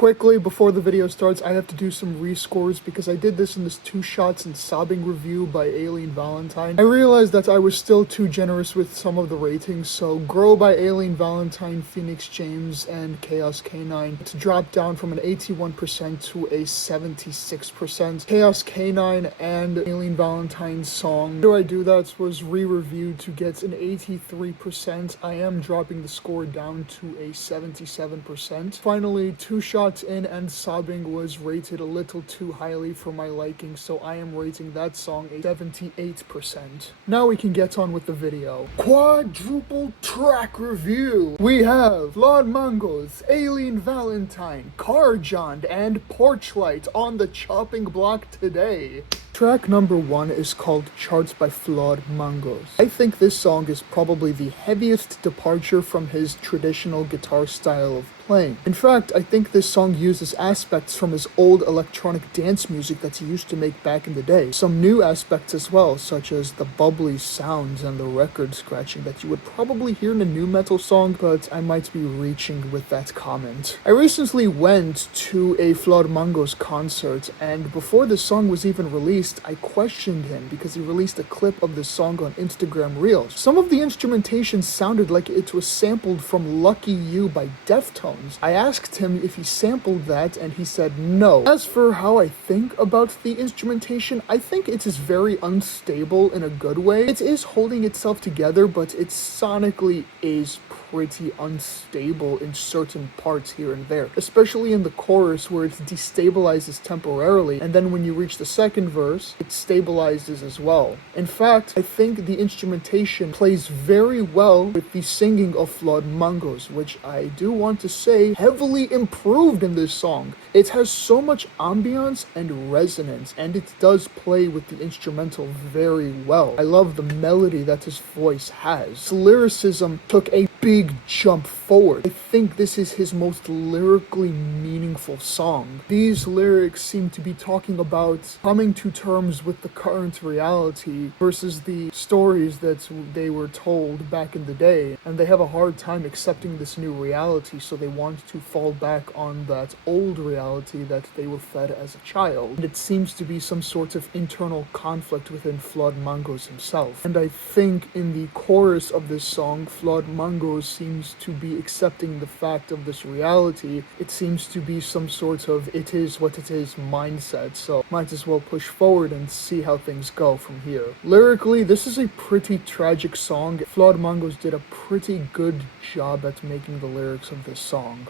Quickly, before the video starts, I have to do some rescores because I did this in this 2 Shots and Sobbing review by Ayleen Valentine. I realized that I was still too generous with some of the ratings, so Grow by Ayleen Valentine, Phoenix James, and Chaos K9 to drop down from an 81% to a 76%. Chaos K9 and Ayleen Valentine's song, How Do I Do That, was re-reviewed to get an 83%. I am dropping the score down to a 77%. Finally, 2 Shots In and Sobbing was rated a little too highly for my liking, so I am rating that song a 78%. Now we can get on with the video. Quadruple track review. We have Flawed Mangoes, Ayleen Valentine, Carrjond, and Porch on the chopping block today. Track number 1 is called Charts by Flawed Mangoes. I think this song is probably the heaviest departure from his traditional guitar style of playing. In fact, I think this song uses aspects from his old electronic dance music that he used to make back in the day. Some new aspects as well, such as the bubbly sounds and the record scratching that you would probably hear in a nu metal song, but I might be reaching with that comment. I recently went to a Flawed Mangoes concert, and before the song was even released, I questioned him because he released a clip of the song on Instagram Reels. Some of the instrumentation sounded like it was sampled from Lucky You by Deftones. I asked him if he sampled that, and he said no. As for how I think about the instrumentation, I think it is very unstable in a good way. It is holding itself together, but it sonically is pretty unstable in certain parts here and there, especially in the chorus where it destabilizes temporarily, and then when you reach the second verse, it stabilizes as well. In fact, I think the instrumentation plays very well with the singing of Flawed Mangoes, which I do want to say heavily improved in this song. It has so much ambiance and resonance, and it does play with the instrumental very well. I love the melody that his voice has. His lyricism took a big jump forward. I think this is his most lyrically meaningful song. These lyrics seem to be talking about coming to terms with the current reality versus the stories that they were told back in the day, and they have a hard time accepting this new reality, so they want to fall back on that old reality that they were fed as a child. And it seems to be some sort of internal conflict within Flawed Mangoes himself. And I think in the chorus of this song, Flawed Mangoes seems to be accepting the fact of this reality. It seems to be some sort of it is what it is mindset, so might as well push forward and see how things go from here. Lyrically, this is a pretty tragic song. Flawed Mangoes did a pretty good job at making the lyrics of this song.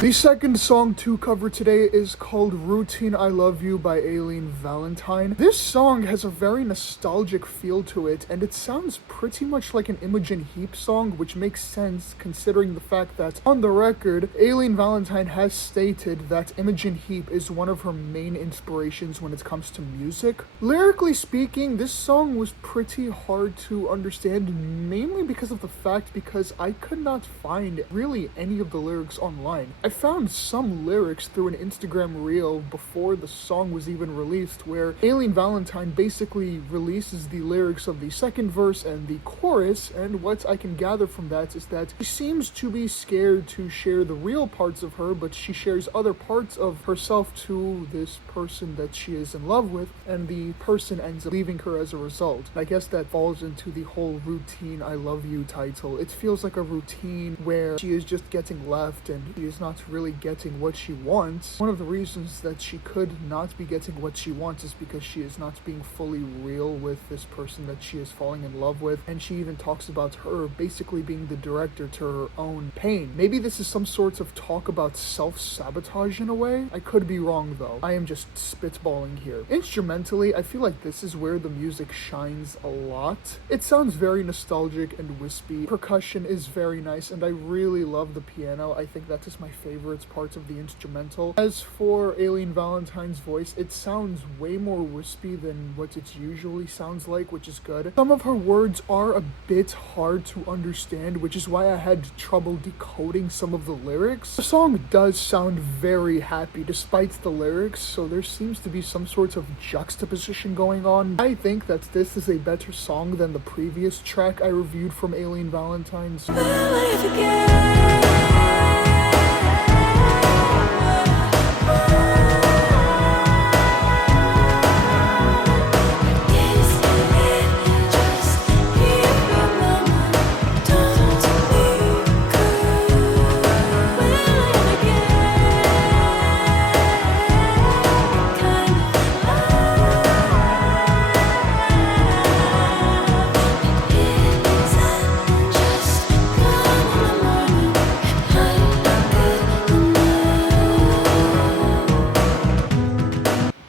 The second song to cover today is called Routine I Love You by Ayleen Valentine. This song has a very nostalgic feel to it, and it sounds pretty much like an Imogen Heap song, which makes sense considering the fact that, on the record, Ayleen Valentine has stated that Imogen Heap is one of her main inspirations when it comes to music. Lyrically speaking, this song was pretty hard to understand, mainly because of the fact because I could not find really any of the lyrics online. I found some lyrics through an Instagram reel before the song was even released, where Ayleen Valentine basically releases the lyrics of the second verse and the chorus, and what I can gather from that is that she seems to be scared to share the real parts of her, but she shares other parts of herself to this person that she is in love with, and the person ends up leaving her as a result. I guess that falls into the whole Routine I Love You title. It feels like a routine where she is just getting left and she is not really getting what she wants. One of the reasons that she could not be getting what she wants is because she is not being fully real with this person that she is falling in love with, and she even talks about her basically being the director to her own pain. Maybe this is some sort of talk about self-sabotage in a way. I could be wrong though. I am just spitballing here. Instrumentally, I feel like this is where the music shines a lot. It sounds very nostalgic and wispy. Percussion is very nice, and I really love the piano. I think that is my favorite part of the instrumental. As for Ayleen Valentine's voice, it sounds way more wispy than what it usually sounds like, which is good. Some of her words are a bit hard to understand, which is why I had trouble decoding some of the lyrics. The song does sound very happy despite the lyrics, so there seems to be some sort of juxtaposition going on. I think that this is a better song than the previous track I reviewed from Ayleen Valentine's.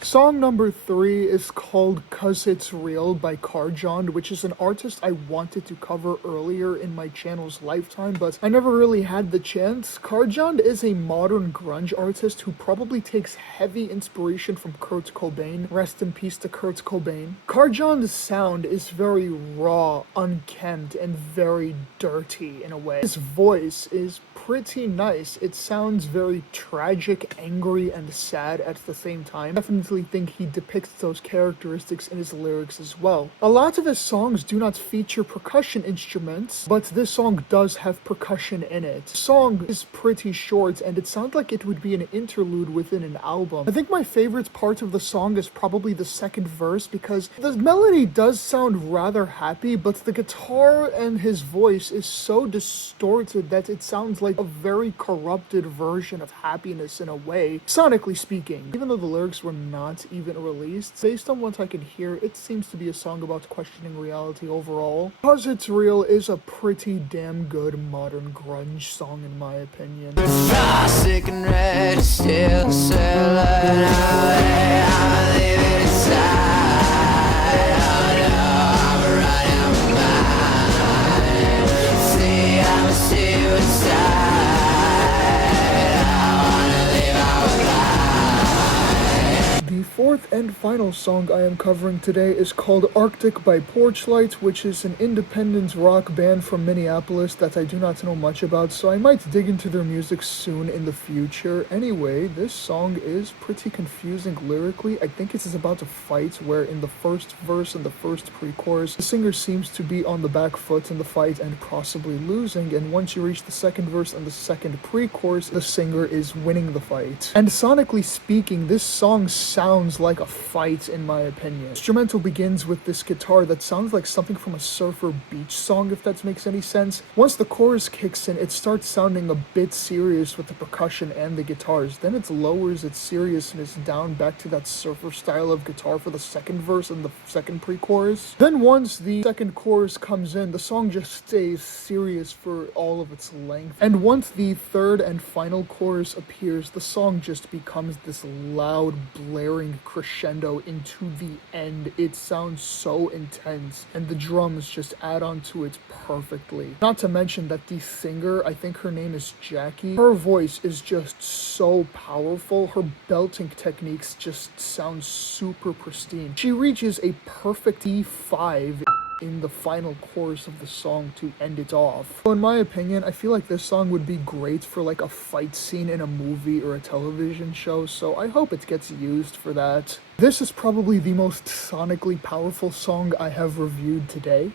Song number 3 is called "'Cause It's Real" by Carrjond, which is an artist I wanted to cover earlier in my channel's lifetime, but I never really had the chance. Carrjond is a modern grunge artist who probably takes heavy inspiration from Kurt Cobain. Rest in peace to Kurt Cobain. Carrjond's sound is very raw, unkempt, and very dirty in a way. His voice is pretty nice. It sounds very tragic, angry, and sad at the same time. Definitely think he depicts those characteristics in his lyrics as well. A lot of his songs do not feature percussion instruments, but this song does have percussion in it. The song is pretty short, and it sounds like it would be an interlude within an album. I think my favorite part of the song is probably the second verse, because the melody does sound rather happy, but the guitar and his voice is so distorted that it sounds like a very corrupted version of happiness in a way, sonically speaking. Even though the lyrics were not even released, based on what I can hear, it seems to be a song about questioning reality overall. "'Cause It's Real" is a pretty damn good modern grunge song in my opinion. Sick and ready, still selling away. I leave it inside. Oh no, I'm running my mind. See, I'm a suicide. The fourth and final song I am covering today is called "Arctic" by Porch, which is an independent rock band from Minneapolis that I do not know much about, so I might dig into their music soon in the future. Anyway, this song is pretty confusing lyrically. I think it is about a fight where in the first verse and the first pre-chorus, the singer seems to be on the back foot in the fight and possibly losing, and once you reach the second verse and the second pre-chorus, the singer is winning the fight. And sonically speaking, this song sounds like a fight in my opinion. Instrumental begins with this guitar that sounds like something from a surfer beach song, if that makes any sense. Once the chorus kicks in, it starts sounding a bit serious with the percussion and the guitars. Then it lowers its seriousness down back to that surfer style of guitar for the second verse and the second pre-chorus. Then once the second chorus comes in, the song just stays serious for all of its length. And once the third and final chorus appears, the song just becomes this loud, blaring crescendo into the end. It sounds so intense, and the drums just add on to it perfectly. Not to mention that the singer, I think her name is Jackie, her voice is just so powerful. Her belting techniques just sound super pristine. She reaches a perfect E5 in the final chorus of the song to end it off. So in my opinion, I feel like this song would be great for like a fight scene in a movie or a television show, so I hope it gets used for that. This is probably the most sonically powerful song I have reviewed today.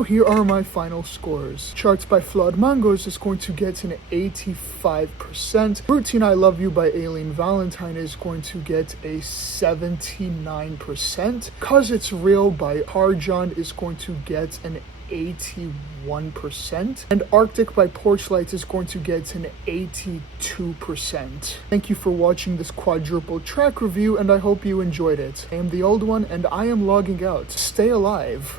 Now here are my final scores. Charts by Flawed Mangoes is going to get an 85%. Routine I Love You by Ayleen Valentine is going to get a 79%. Cause It's Real by Carrjond is going to get an 81%, and Arctic by Porch is going to get an 82%. Thank you for watching this quadruple track review, and I hope you enjoyed it. I am the old one, and I am logging out. Stay alive.